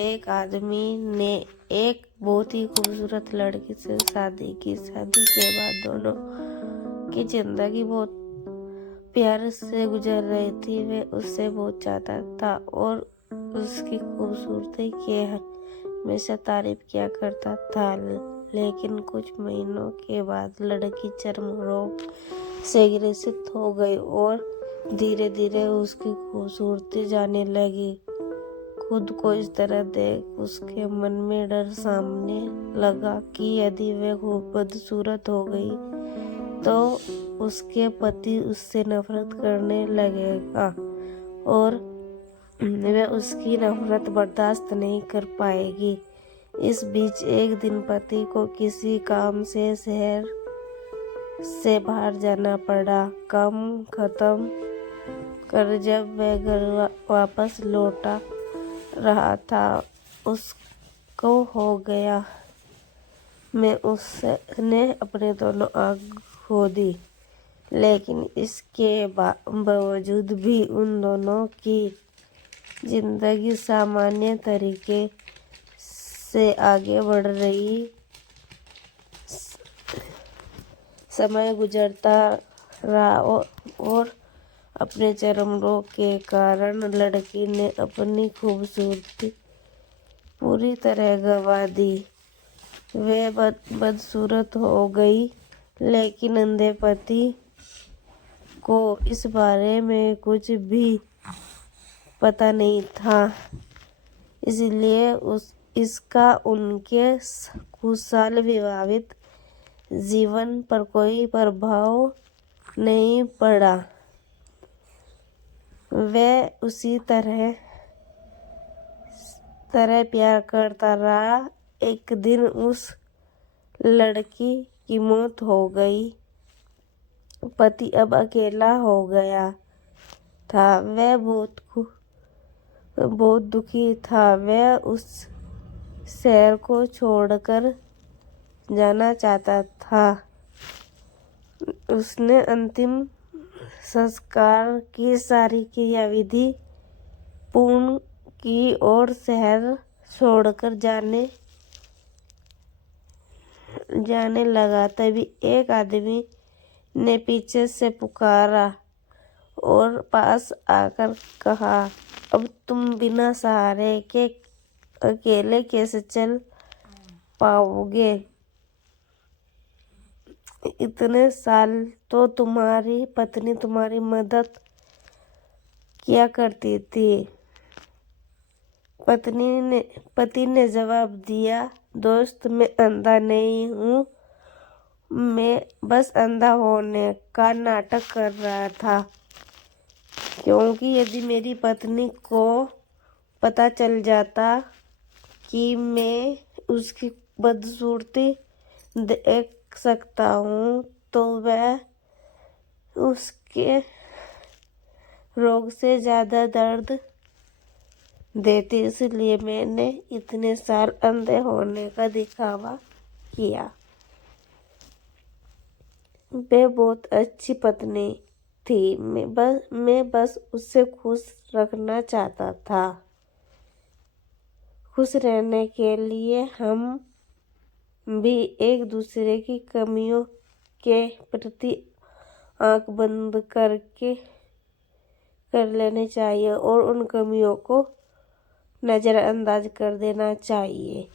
एक आदमी ने एक बहुत ही खूबसूरत लड़की से शादी की। शादी के बाद दोनों की जिंदगी बहुत प्यार से गुजर रही थी। वे उससे बहुत चाहता था और उसकी खूबसूरती की हमेशा तारीफ किया करता था। लेकिन कुछ महीनों के बाद लड़की चर्म रोग से ग्रसित हो गई और धीरे धीरे उसकी खूबसूरती जाने लगी। खुद को इस तरह देख उसके मन में डर सामने लगा कि यदि वह खूब बदसूरत हो गई तो उसके पति उससे नफरत करने लगेगा और वह उसकी नफरत बर्दाश्त नहीं कर पाएगी। इस बीच एक दिन पति को किसी काम से शहर से बाहर जाना पड़ा। काम खत्म कर जब वह घर वापस लौटा रहा था उसको हो गया मैं उसने अपने दोनों आँख खो दी। लेकिन इसके बावजूद भी उन दोनों की जिंदगी सामान्य तरीके से आगे बढ़ रही। समय गुजरता रहा और अपने चर्म रोग के कारण लड़की ने अपनी खूबसूरती पूरी तरह गंवा दी। वह बदसूरत हो गई, लेकिन अंधे पति को इस बारे में कुछ भी पता नहीं था, इसलिए इसका उनके खुशहाल विवाहित जीवन पर कोई प्रभाव नहीं पड़ा। वह उसी तरह प्यार करता रहा। एक दिन उस लड़की की मौत हो गई। पति अब अकेला हो गया था। वह बहुत दुखी था। वह उस शहर को छोड़कर जाना चाहता था। उसने अंतिम संस्कार की सारी क्रियाविधि पूर्ण की और शहर छोड़कर जाने लगा। तभी एक आदमी ने पीछे से पुकारा और पास आकर कहा, अब तुम बिना सहारे के अकेले कैसे चल पाओगे? इतने साल तो तुम्हारी पत्नी तुम्हारी मदद किया करती थी। पति ने जवाब दिया, दोस्त मैं अंधा नहीं हूँ, मैं बस अंधा होने का नाटक कर रहा था, क्योंकि यदि मेरी पत्नी को पता चल जाता कि मैं उसकी बदसूरती देख सकता हूँ तो वह उसके रोग से ज्यादा दर्द देती। इसलिए मैंने इतने साल अंधे होने का दिखावा किया। वह बहुत अच्छी पत्नी थी। मैं बस उसे खुश रखना चाहता था। खुश रहने के लिए हम भी एक दूसरे की कमियों के प्रति आंख बंद कर लेनी चाहिए और उन कमियों को नजरअंदाज कर देना चाहिए।